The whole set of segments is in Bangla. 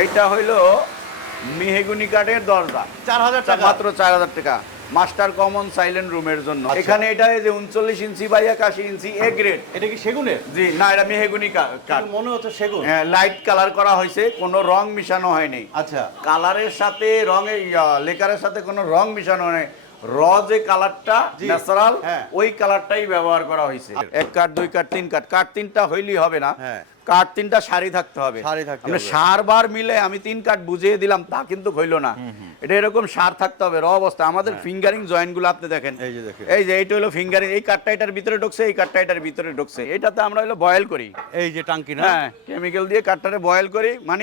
এইটা হইল মেহেগুনি কাঠের দরজা। চার হাজার টাকা। মাত্র চার হাজার টাকা মাস্টার কমন সাইলেন্ট রুমের জন্য। আচ্ছা। এখানে এটা যে উনচল্লিশ ইঞ্চি বাই একাশি ইঞ্চি এ গ্রেড এটা কি সেগুনের? জি না এটা মেহেগুনি মনে হচ্ছে সেগুন। হ্যাঁ লাইট কালার করা হয়েছে কোনো রং মিশানো হয়নি। আচ্ছা। কালারের সাথে রঙের লেকারের সাথে কোনো রং মিশানো নেই র যে কালারটা ন্যাচারাল হ্যাঁ। ওই কালারটাই ব্যবহার করা হয়েছে। এক কাঠ দুই কাঠ তিন কাঠ কাঠ তিনটা হইলেই হবে না। হ্যাঁ। কাঠ তিনটা সারি থাকতে হবে। সারি থাকতে আমরা সার বার মিলে আমি তিন কাঠ বুঝিয়ে দিলাম তা কিন্তু হইল না। এটা এরকম সার থাকতে হবে র অবস্থা। আমাদের ফিঙ্গারিং জয়েন্টগুলো আপনি দেখেন। এই যে দেখেন। এই যে এইটা হলো ফিঙ্গারিং এই কাঠটা এটার ভিতরে ঢুকছে এই কাঠটা এটার ভিতরে ঢুকছে। এটাতে আমরা হলো বয়েল করি। এই যে টাঙ্কি না? হ্যাঁ কেমিক্যাল দিয়ে কাঠটারে বয়েল করি মানে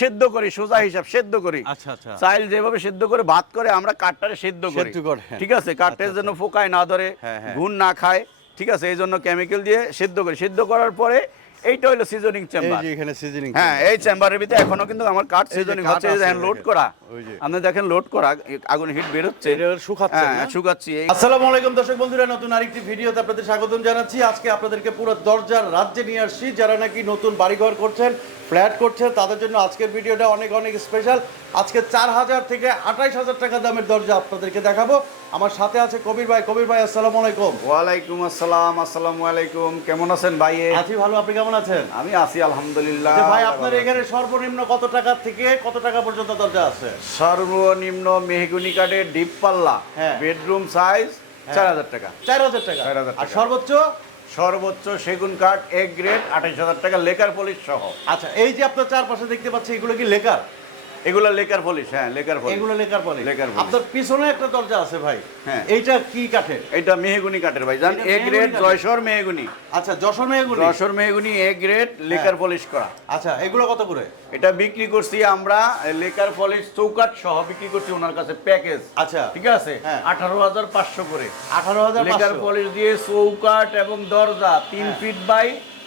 সেদ্ধ করি সোজা হিসাব সেদ্ধ করি। আচ্ছা আচ্ছা। চাইল যেভাবে সেদ্ধ করে ভাত করে আমরা কাঠটারে সেদ্ধ করি। সেদ্ধ করে, হ্যাঁ। ঠিক আছে? কাঠের জন্য ফোকায় না ধরে হ্যাঁ, হ্যাঁ। ঘুণ না খায় ঠিক আছে? এই জন্য কেমিক্যাল দিয়ে সেদ্ধ করি। সেদ্ধ করার পরে এইটা হলো সিজনিং চেম্বার এখানে সিজনিং হ্যাঁ এই চেম্বারের ভিতরে এখনও কিন্তু আমার কাঠ সিজনিং হচ্ছে। দেখেন লোড করা। আপনি দেখেন লোড করা আগুন হিট বের হচ্ছে এটা শুকাচ্ছেন হ্যাঁ শুকাচ্ছি। আসসালামু আলাইকুম দর্শক বন্ধুরা নতুন আরেকটি ভিডিওতে আপনাদের স্বাগতম জানাচ্ছি। আজকে আপনাদেরকে পুরো দরজার রাজ্যে নিয়ে আসছি। যারা নাকি নতুন বাড়িঘর করছেন ফ্ল্যাট করছেন তাদের জন্য আজকের ভিডিওটা অনেক অনেক স্পেশাল আজকে চার হাজার থেকে আঠাইশ হাজার টাকা দামের দরজা আপনাদেরকে দেখাবো। আমার সাথে আছে কবির ভাই। কবির ভাই আসসালামু আলাইকুম। ওয়ালাইকুম আসসালাম আসসালামু আলাইকুম। কেমন আছেন ভাই আছি ভালো আপনি কেমন আছেন? আমি আছি আলহামদুলিল্লাহ। আচ্ছা ভাই আপনার এখানে সর্বনিম্ন কত টাকা থেকে কত টাকা পর্যন্ত দরজা আছে? সর্বনিম্ন মেহগুনি কাঠের ডিপ পাল্লা হ্যাঁ। বেডরুম সাইজ চার হাজার টাকা। চার হাজার টাকা। 4,000 আর টাকা। সর্বোচ্চ? সর্বোচ্চ সেগুন কাঠ এক গ্রেড আঠাইশ হাজার টাকা লেকার পলিশ সহ। আচ্ছা এই যে আপনার চারপাশে দেখতে পাচ্ছি এগুলো কি লেকার? এগুলো লেকার পলিশ হ্যাঁ লেকার পলিশ। এগুলো লেকার বলে লেকার বলে। আপনার পিছনে একটা দরজা আছে ভাই। হ্যাঁ। এইটা কি কাঠের? এটা মেহগুনি কাঠের ভাই জান এ গ্রেড জয়সর মেহগুনি। আচ্ছা যশোর যশোর মেহগুনি এ গ্রেড লেকার পলিশ করা। আচ্ছা এগুলো কত করে? এটা বিক্রি করছি আমরা লেকার পলিশ চৌকাঠ সহ বিক্রি করছি ওনার কাছে প্যাকেজ। আচ্ছা। ঠিক আছে? হ্যাঁ। আঠারো হাজার পাঁচশো করে। আঠারো হাজার লেকার পলিশ দিয়ে চৌকাঠ এবং দরজা তিন হ্যাঁ। ফিট বাই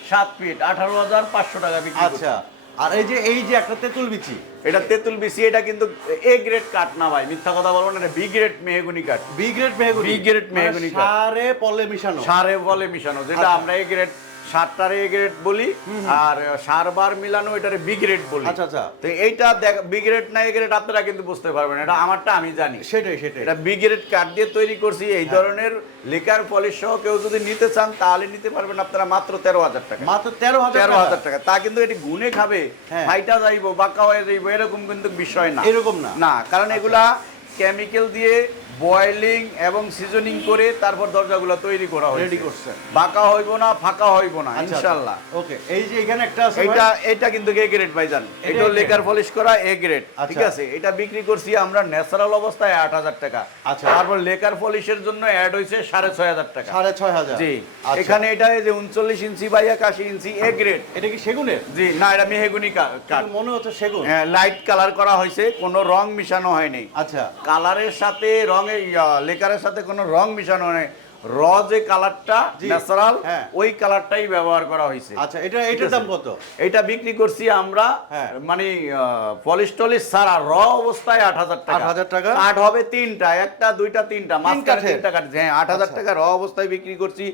সাত ফিট আঠারো হাজার পাঁচশো টাকা বিক্রি আচ্ছা। আর এই যে এই যে একটা তেঁতুল বিচি এটা তেঁতুল বিচি এটা কিন্তু এ গ্রেড কাঠ না ভাই মিথ্যা কথা বলব না এটা বি গ্রেড মেহগুনি কাঠ বি গ্রেড মেহগুনি বি গ্রেড মেহগুনি কাঠ। সারে পলে মিশানো সারে পলে মিশানো যেটা আচ্ছা। আমরা এ গ্রেড সারটারে এ গ্রেড বলি আর সারবার মিলানো এটারে বি গ্রেড বলি। আচ্ছা আচ্ছা। তো এইটা বি গ্রেড না এ গ্রেড আপনারা কিন্তু বুঝতে পারবেন এটা আমারটা আমি জানি। সেটাই সেটাই। এটা বি গ্রেড কাঠ দিয়ে তৈরি করছি এই হ্যাঁ। ধরনের লেকার পলিশ সহ কেউ যদি নিতে চান তাহলে নিতে পারবেন আপনারা মাত্র তেরো হাজার টাকা। মাত্র তেরো হাজার তেরো হাজার টাকা। তা কিন্তু এটি গুনে খাবে হ্যাঁ। ফাইটা যাইবো বাঁকা হয়ে যাইবো এরকম কিন্তু বিষয় না। এরকম না। না কারণ এগুলা কেমিক্যাল দিয়ে বয়েলিং এবং সিজনিং করে তারপর দরজাগুলো তৈরি করা হয়েছে। রেডি করছে। বাঁকা হইব না ফাঁকা হইব না আচ্ছা, ইনশাআল্লাহ ওকে এই যে এখানে একটা আছে এটা এটা কিন্তু এ গ্রেড ভাইজান। এটা এটা লেকার পলিশ করা এ গ্রেড আচ্ছা। ঠিক আছে? এটা বিক্রি করছি আমরা ন্যাচারাল অবস্থায় আট হাজার টাকা। আচ্ছা। তারপর লেকার পলিশের জন্য অ্যাড ছয় হাজার টাকা। সাড়ে ছয় হাজার। জি। আচ্ছা। এখানে এটা এই যে উনচল্লিশ ইঞ্চি বাই একাশি ইঞ্চি এ গ্রেড এটা কি সেগুনের? জি না এটা মেহেগুনি কাঠ। মনে হচ্ছে সেগুন। লাইট কালার করা হয়েছে কোনো রং মিশানো হয়নি। আচ্ছা। কালারের সাথে রঙের লেকারের সাথে কোনো রং মিশানো নেই র যে কালারটা ন্যাচারাল হ্যাঁ। ওই কালারটাই ব্যবহার করা হয়েছে আচ্ছা এটা এটার দাম কত এটা বিক্রি করছি আমরা হ্যাঁ। মানে পলিশ টলিশ সারা র অবস্থায় আট হাজার টাকা 8,000 টাকা? কাঠ হবে তিনটা একটা দুইটা তিনটা কাঠের? তিনটা হ্যাঁ আট হাজার আচ্ছা। টাকা র অবস্থায় বিক্রি করছি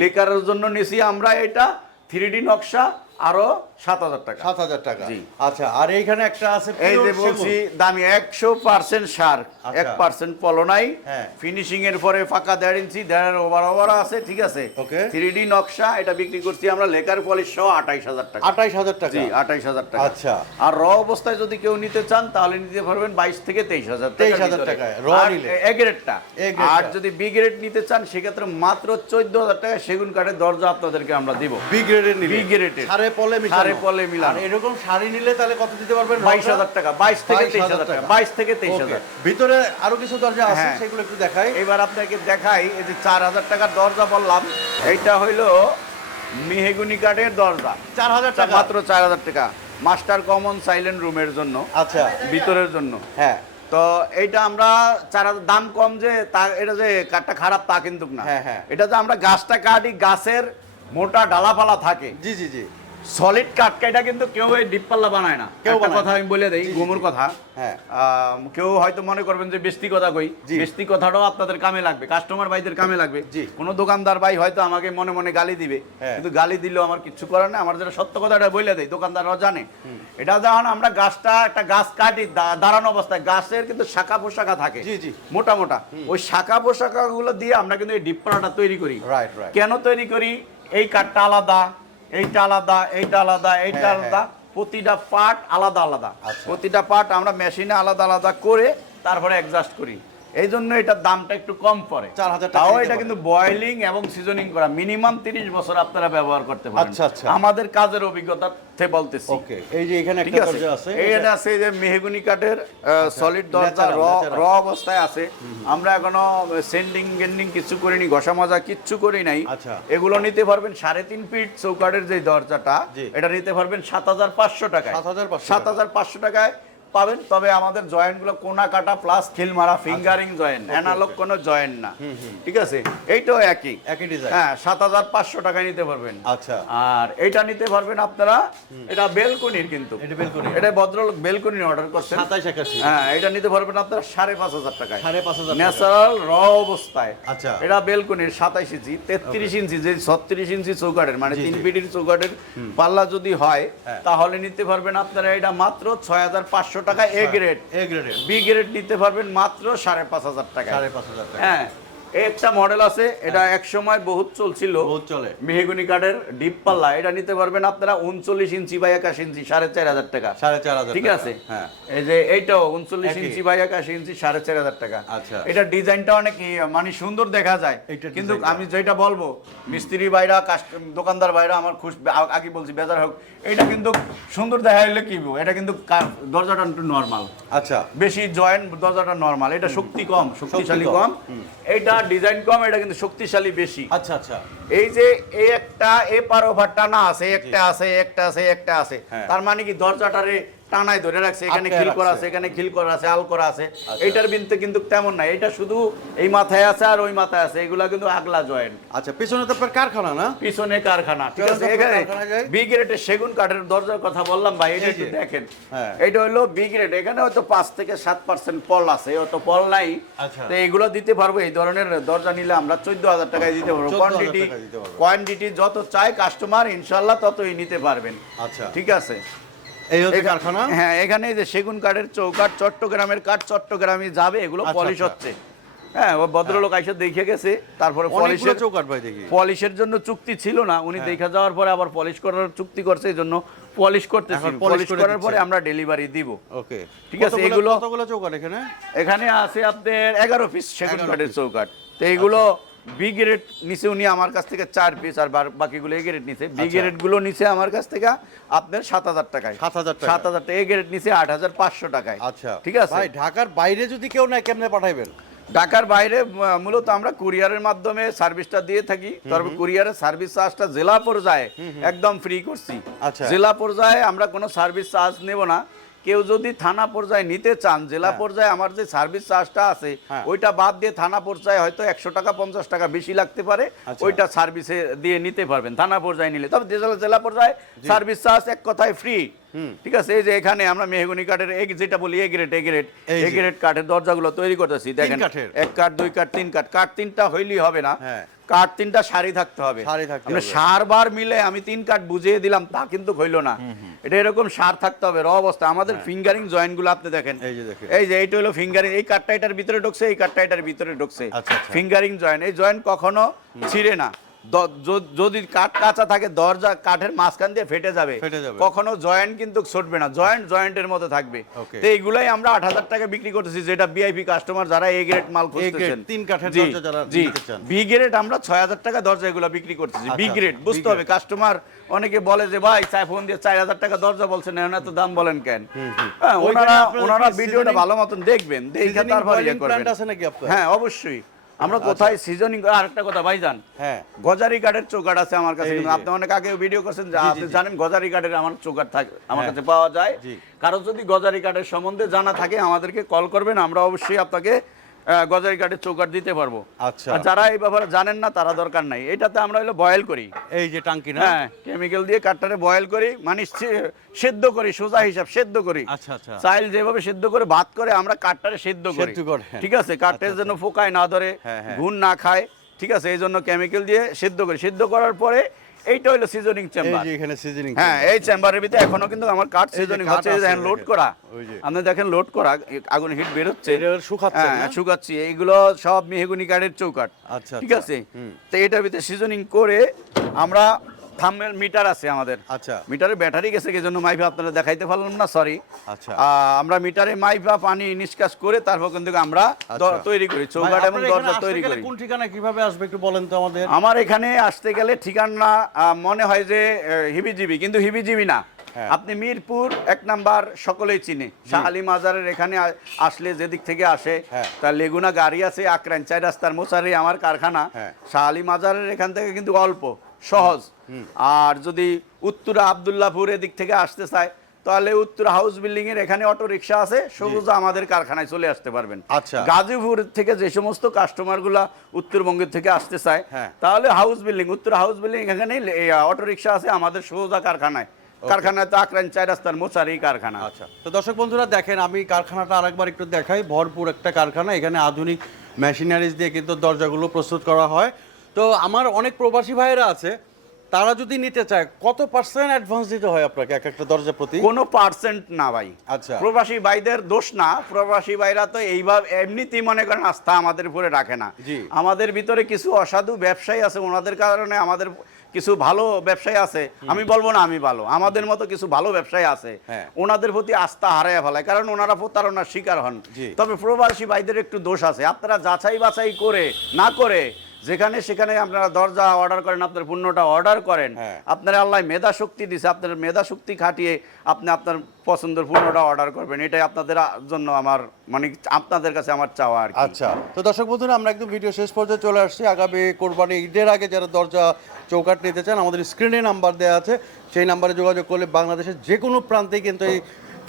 লেকারের জন্য নিছি আমরা এটা থ্রি ডি নকশা আরও সাত হাজার টাকা। সাত হাজার টাকা। আচ্ছা আর এইখানে একটা আছে এই যে বলছি দামি একশো পার্সেন্ট সার আচ্ছা। এক পার্সেন্ট পলনাই হ্যাঁ। ফিনিশিং এর পরে ফাঁকা দেড় ইঞ্চি দেড়ের ওভার ওভার আছে ঠিক আছে. থ্রি ডি নকশা এটা বিক্রি করছি আমরা লেকার পলিশ সহ আঠাইশ হাজার টাকা। আঠাইশ হাজার টাকা। জি আঠাইশ হাজার টাকা। আচ্ছা। আর র অবস্থায় যদি কেউ নিতে চান তাহলে নিতে পারবেন বাইশ থেকে তেইশ হাজার 23,000 টাকায়, raw নিলে। এ গ্রেডটা আর যদি বি গ্রেড নিতে চান সেক্ষেত্রে মাত্র চোদ্দ হাজার টাকা সেগুন কাঠের দরজা আপনাদেরকে আমরা দিব। বি গ্রেডের grade এর। সারে পলে সারে পলে মিলানো। এরকম শাড়ি নিলে তাহলে কত দিতে পারবেন বাইশ হাজার টাকা বাইশ থেকে তেইশ 22,000 হাজার টাকা। বাইশ থেকে তেইশ Okay. হাজার। ভিতরে আরও কিছু দরজা আছে হ্যাঁ। সেগুলো একটু দেখাই। এবার আপনাকে দেখাই এই যে চার হাজার টাকার দরজা বললাম এইটা হইল মেহেগুনি কাঠের দরজা। চার হাজার টাকা। মাত্র চার হাজার টাকা। মাস্টার কমন সাইলেন্ট রুমের জন্য আচ্ছা। ভিতরের জন্য। হ্যাঁ। তো এইটা আমরা চার হাজার দাম কম যে তা এটা যে কাঠটা খারাপ তা কিন্তু না। হ্যাঁ, হ্যাঁ। এটা যে আমরা গাছটা কাটি গাছের মোটা ডালাপালা থাকে। জি জি জি। সলিড কাটকাইটা কিন্তু কেউ এই ডিপ পাল্লা বানায় না। কেউ কথা আমি বলে দেই গোমুর কথা। হ্যাঁ। কেউ হয়তো মনে করবেন যে বেস্তি কথা কই। বেস্তি কথাটাও আপনাদের কামে লাগবে কাস্টমার ভাইদের কামে লাগবে। জি। কোনো দোকানদার ভাই হয়তো আমাকে মনে মনে গালি দিবে হ্যাঁ। কিন্তু গালি দিলেও আমার কিচ্ছু করার নেই। আমার যেটা সত্য কথাটা বলে দেয় দোকানদাররাও জানে। এটা যখন আমরা গাছটা একটা গাছ কাটি দাঁড়ানো অবস্থায় গাছের কিন্তু শাখা পোশাখা থাকে। জি, জি। মোটা মোটা। ওই শাখা পোশাখা গুলো দিয়ে আমরা কিন্তু এই ডিপ পাল্লাটা তৈরি করি। Right, right. কেন তৈরি করি? এই কাঠটা আলাদা। এইটা আলাদা এইটা আলাদা এইটা হ্যাঁ, আলাদা। প্রতিটা পার্ট আলাদা আলাদা। আচ্ছা। প্রতিটা পার্ট আমরা মেশিনে আলাদা আলাদা করে তারপরে অ্যাডজাস্ট করি। এই জন্য এটার দামটা একটু কম পড়ে। 4,000 টাকা তাও এটা কিন্তু বয়লিং এবং সিজনিং করা। মিনিমাম 30 বছর আপনারা ব্যবহার করতে পারেন। আচ্ছা, আচ্ছা। আমাদের কাজের অভিজ্ঞতা বলতেছি। ওকে এই যে এখানে একটা আছে? দরজা আছে এইটা আছে যে মেহগুনি কাঠের সলিড দরজা র র অবস্থায় আছে। আমরা এখনও সেন্ডিং গেন্ডিং কিছু করিনি ঘষা মাজা কিচ্ছু করি নাই। আচ্ছা। এগুলো নিতে পারবেন সাড়ে তিন ফিট চৌকাঠের যে দরজাটা এটা নিতে পারবেন সাত হাজার পাঁচশো টাকায়। 7,500 সাত হাজার পাঁচশো টাকায় পাবেন তবে আমাদের জয়েন্টগুলো কোনা কাটা প্লাস খিল মারা ফিঙ্গারিং জয়েন্ট অ্যানালগ কোনো জয়েন্ট না। ঠিক আছে? এইটাও একই। একই ডিজাইন হ্যাঁ সাত হাজার পাঁচশো টাকায় নিতে পারবেন। আচ্ছা। আর এটা নিতে পারবেন আপনারা এটা বেলকনির কিন্তু। এটা বেলকনি। এটা ভদ্রলোক বেলকনি অর্ডার করছেন। সাতাইশ একাশি। হ্যাঁ এটা নিতে পারবেন আপনারা সাড়ে পাঁচ হাজার টাকায়। সাড়ে পাঁচ হাজার ন্যাচারাল র অবস্থায়। আচ্ছা। এটা বেলকনির সাতাইশ ইঞ্চি তেত্রিশ ইঞ্চি যে ছত্রিশ ইঞ্চি চৌকাঠের মানে তিন। ফিটের চৌকাঠের পাল্লা যদি হয় হ্যাঁ। তাহলে নিতে পারবেন আপনারা এটা মাত্র ছয় হাজার পাঁচশো টাকা A grade A grade B grade নিতে পারবেন মাত্র সাড়ে পাঁচ হাজার টাকা সাড়ে পাঁচ হাজার টাকা। হ্যাঁ একটা মডেল আছে এটা এক সময় বহুত চলছিল। বহুত চলে। মেহগুনি কাঠের ডিপ পাল্লা এটা নিতে পারবেন আপনারা উনচল্লিশ ইঞ্চি বা একাশি ইঞ্চি সাড়ে চার হাজার টাকা। সাড়ে চার হাজার ঠিক আছে? হ্যাঁ। এই যে এইটাও উনচল্লিশ ইঞ্চি বা একাশি ইঞ্চি সাড়ে চার হাজার টাকা। আচ্ছা। এটা ডিজাইনটা অনেক মানে সুন্দর দেখা যায়। কিন্তু আমি যেটা বলব মিস্ত্রি ভাইরা দোকানদার ভাইরা আমার খুশ আগে বলছি বেজার হোক এটা কিন্তু সুন্দর দেখা হলে কি এটা কিন্তু দরজাটা একটু নর্মাল আচ্ছা। বেশি জয়েন্ট দরজাটা নর্মাল এটা শক্তি কম শক্তিশালী কম। কম। এইটা ডিজাইন কম এটা কিন্তু শক্তিশালী বেশি। আচ্ছা আচ্ছা। এই যে এই একটা এ পার ওভার টানা আছে একটা আছে একটা আছে একটা আছে। হ্যাঁ। তার মানে কি দরজাটারে টানায় ধরে রাখছে এখানে খিল করা আছে এখানে খিল করা আছে আল করা আছে। আচ্ছা। এইটার বিনতে কিন্তু তেমন না এটা শুধু এই মাথায় আছে আর ওই মাথায় আছে এগুলা কিন্তু আগলা জয়েন্ট। আচ্ছা পেছনে তো আপনার কারখানা না? পিছনে কারখানা ঠিক আছে? এখানে। বি গ্রেডের সেগুন কাঠের দরজার কথা বললাম ভাই এটা একটু দেখেন। হ্যাঁ। এটা হলো বি গ্রেড এখানে হয়তো পাঁচ থেকে সাত পার্সেন্ট পল আছে অত পল নাই। আচ্ছা। তো এগুলো দিতে পারব এই ধরনের দরজা নিলে আমরা চোদ্দ হাজার টাকায় দিতে পারব। কোয়ান্টিটি। কোয়ান্টিটি যত চাই কাস্টমার ইনশাল্লাহ ততই নিতে পারবেন। আচ্ছা। ঠিক আছে? এই হচ্ছে কারখানা? হ্যাঁ এখানে যে সেগুন কাঠের চৌকাঠ চট্টগ্রামের কাঠ চট্টগ্রামে যাবে এগুলো আচ্ছা, পলিশ আচ্ছা। হচ্ছে। হ্যাঁ ও ভদ্রলোক আইসা দেখে গেছে তারপরে পলিশের চৌকাট ভাই দেখি। পলিশের জন্য চুক্তি ছিল না উনি হ্যাঁ। দেখা যাওয়ার পরে আবার পলিশ করার চুক্তি করছে এই জন্য পলিশ করতেছি। পলিশ করার পরে আমরা ডেলিভারি দিব। ওকে। ঠিক আছে, এগুলো- কতগুলো চৌকাট এখানে? এখানে আছে আপনার এগারো পিস সেগুন কাঠের চৌকাঠ। তো এইগুলো বি গ্রেড নিচে উনি আমার কাছ থেকে চার পিস আর বাকিগুলো এ গ্রেড নিচে বি আচ্ছা। গ্রেডগুলো নিচে আমার কাছ থেকে আপনার সাত হাজার টাকায়। 7,000 টাকা। সাত হাজার টাকা। এ গ্রেড নিচে আট হাজার পাঁচশো টাকায়। আচ্ছা। ঠিক আছে? ভাই ঢাকার বাইরে যদি কেউ নেয় কেমনে পাঠাইবেন? ঢাকার বাইরে মূলত আমরা কুরিয়ারের মাধ্যমে সার্ভিসটা দিয়ে থাকি। তারপর কুরিয়ারের সার্ভিস চার্জটা জেলা পর্যায়ে একদম ফ্রি করছি। আচ্ছা। জেলা পর্যায়ে আমরা কোনো সার্ভিস চার্জ নেব না। কেউ যদি থানা পর্যায়ে নিতে চান জেলা হ্যাঁ। পর্যায়ে আমার যে সার্ভিস চার্জটা আছে হ্যাঁ। ওইটা বাদ দিয়ে থানা পর্যায়ে হয়তো একশো টাকা পঞ্চাশ টাকা বেশি লাগতে পারে আচ্ছা। ওইটা সার্ভিসে দিয়ে নিতে পারবেন থানা পর্যায়ে নিলে তবে জেলা জেলা পর্যায়ে সার্ভিস চার্জ এক কথায় ফ্রি ঠিক আছে এই যে এখানে আমরা মেহগুনি কাঠের এই যেটা বলি A grade A grade A. Grade কাঠের দরজাগুলো তৈরি করতেছি দেখেন? এক কাঠ দুই কাঠ তিন কাঠ কাঠ তিনটা হইলেই হবে না হ্যাঁ। কাঠ তিনটা সারি থাকতে হবে। সারি আমরা সার বার মিলে আমি তিন কাঠ বুঝিয়ে দিলাম তা কিন্তু হইল না। এটা এরকম সার থাকতে হবে র অবস্থা। আমাদের ফিঙ্গারিং জয়েন্টগুলো আপনি দেখেন। হ্যাঁ। এই যে দেখেন। এই যে এইটা হলো ফিঙ্গারিং। এই কাঠটা এটার ভিতরে ঢুকছে এই কাঠটা এটার ভিতরে ঢুকছে। আচ্ছা, আচ্ছা। Fingering joint. এই জয়েন্ট কখনো ছিঁড়ে না। যদি কাঠ কাঁচা থাকে দরজা কাঠের মাঝখান দিয়ে ফেটে যাবে। কখনো জয়েন্ট কিন্তু ছুটবে না। জয়েন্ট জয়েন্টের মতো থাকবে। তো এইগুলাই আমরা আট হাজার টাকা বিক্রি করতেছি যেটা বিআইপি কাস্টমার যারা এ গ্রেড মাল খুঁজতেছেন। তিন কাঠের জি, দরজা যারা জি। বি গ্রেড আমরা ছয় হাজার টাকা দরজা এগুলো বিক্রি করতেছি। বি আচ্ছা, গ্রেড বুঝতে হবে। কাস্টমার অনেকে বলে যে ভাই চাই ফোন দিয়ে চার হাজার টাকা দরজা বলছেন এখন এত দাম বলেন কেন? হ্যাঁ, ওনারা ওনারা ভিডিওটা ভালো মতন দেখবেন দেখে তারপর ইয়ে? হ্যাঁ অবশ্যই। আমরা কোথায় সিজনিং আরেকটা কথা ভাই ভাইজান। হ্যাঁ। গজারি কাঠের চৌকাট আছে আমার কাছে কিন্তু। আপনি অনেক আগে ভিডিও করছেন যে আপনি জানেন গজারি কাঠের আমার চৌকাট থাকে আমার হ্যাঁ। কাছে পাওয়া যায়। কারও যদি গজারি কাঠের সম্বন্ধে জানা থাকে আমাদেরকে কল করবেন। আমরা অবশ্যই আপনাকে গজারি কাঠের দিতে পারব। আচ্ছা। যারা এই ব্যাপারে জানেন না তারা দরকার নাই। এটাতে আমরা হলো বয়েল করি। এই যে টাঙ্কি না? হ্যাঁ কেমিক্যাল দিয়ে কাঠটারে বয়েল করি মানে সেদ্ধ করি সোজা হিসাব সেদ্ধ করি। আচ্ছা আচ্ছা। চাইল যেভাবে সেদ্ধ করে ভাত করে আমরা কাঠটারে সেদ্ধ করি। হ্যাঁ। ঠিক আছে? কাঠের যেন ফোকায় না ধরে হ্যাঁ, হ্যাঁ। ঘুণ না খায় ঠিক আছে? এই জন্য কেমিক্যাল দিয়ে সেদ্ধ করি। সেদ্ধ করার পরে এইটা হলো সিজনিং এই চেম্বার যে এখানে সিজনিং হ্যাঁ এই চেম্বারের ভিতরে এখনও কিন্তু আমার কাঠ সিজনিং হচ্ছে এই দেখেন লোড করা। আপনি দেখেন লোড করা আগুন হিট বের হচ্ছে এটা শুকাচ্ছেন হ্যাঁ? শুকাচ্ছি। এইগুলো সব মেহগুনি কাঠের চৌকাঠ। আচ্ছা, ঠিক আচ্ছা। আছে? তো এটার ভিতরে সিজনিং করে আমরা মিটার আছে আমাদের। আচ্ছা। মিটারে ব্যাটারি গেছে জন্য মাইফা আপনারা দেখাইতে পারলাম না? সরি আচ্ছা। আমরা মিটারে মাইফা পানি নিষ্কাশ করে তারপর কিন্তু আমরা আচ্ছা। তৈরি করি চৌঘাট এবং দরজা তৈরি করি। কোন ঠিকানা কীভাবে আসবে একটু বলেন তো আমাদের? আমার এখানে আসতে গেলে ঠিকানা মনে হয় যে হিবিজিবি কিন্তু হিবিজিবি না। আপনি মিরপুর এক নাম্বার সকলেই চিনে। শাহ আলী মাজারের এখানে আসলে যেদিক থেকে আসে হ্যাঁ। তার লেগুনা গাড়ি আছে আক্রান চাই রাস্তার মোচারে আমার কারখানা। হ্যাঁ। শাহ আলী মাজারের এখান থেকে কিন্তু অল্প সহজ। আর যদি উত্তরা আবদুল্লাপুর এদিক থেকে আসতে চায় তাহলে উত্তরা হাউস বিল্ডিং এর এখানে অটো রিক্সা আছে সোজা আমাদের কারখানায় চলে আসতে পারবেন। আচ্ছা। গাজীপুর থেকে যে সমস্ত কাস্টমারগুলা উত্তরবঙ্গের থেকে আসতে চায় হ্যাঁ। তাহলে হাউস বিল্ডিং উত্তর হাউস বিল্ডিং এখানে অটো রিক্সা আছে আমাদের সোজা কারখানায়। কারখানায় তো আক্রান্ত চাই রাস্তার মোচারি কারখানা। আচ্ছা। তো দর্শক বন্ধুরা দেখেন আমি কারখানাটা আরেকবার একটু দেখাই। ভরপুর একটা কারখানা এখানে আধুনিক মেশিনারিজ দিয়ে কিন্তু দরজাগুলো প্রস্তুত করা হয়। তো আমার অনেক প্রবাসী ভাইয়েরা আছে তারা যদি নিতে চায় কত পার্সেন্ট অ্যাডভান্স দিতে হয় আপনাকে এক একটা দরজা প্রতি? কোনো পার্সেন্ট না ভাই। আচ্ছা। প্রবাসী ভাইদের দোষ না। প্রবাসী ভাইরা তো এইভাবে এমনিতেই মনে করেন আস্থা আমাদের উপরে রাখে না। আমাদের ভিতরে কিছু অসাধু ব্যবসায়ী আছে ওনাদের কারণে আমাদের কিছু ভালো ব্যবসায়ী আছে। আমি বলব না আমি ভালো আমাদের মতো কিছু ভালো ব্যবসায়ী আছে। হ্যাঁ। ওনাদের প্রতি আস্থা হারায় ফেলায় কারণ ওনারা প্রতারণার শিকার হন। তবে প্রবাসী ভাইদের একটু দোষ আছে। আপনারা যাচাই বাছাই করে না করে যেখানে সেখানে আপনারা দরজা অর্ডার করেন আপনার পণ্যটা অর্ডার করেন হ্যাঁ। আপনার আল্লাহ মেধা শক্তি দিছে আপনার মেধা শক্তি খাটিয়ে আপনি আপনার পছন্দের পণ্যটা অর্ডার করবেন। এটাই আপনাদের জন্য আমার মানে আপনাদের কাছে আমার চাওয়া আর আচ্ছা তো দর্শক বন্ধুরা আমরা একদম ভিডিও শেষ পর্যায়ে চলে আসছি। আগামী কোরবানি ঈদের আগে যারা দরজা চৌকাট নিতে চান আমাদের স্ক্রিনে নাম্বার দেওয়া আছে। সেই নাম্বারে যোগাযোগ করলে বাংলাদেশের যে কোনো প্রান্তে কিন্তু এই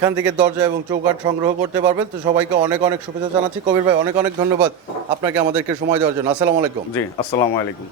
এখান থেকে দরজা এবং চৌকাট সংগ্রহ করতে পারবেন। তো সবাইকে অনেক অনেক শুভেচ্ছা জানাচ্ছি। কবির ভাই, অনেক অনেক ধন্যবাদ আপনাকে আমাদেরকে সময় দেওয়ার জন্য। আসসালামু আলাইকুম। জি, আসসালামু আলাইকুম।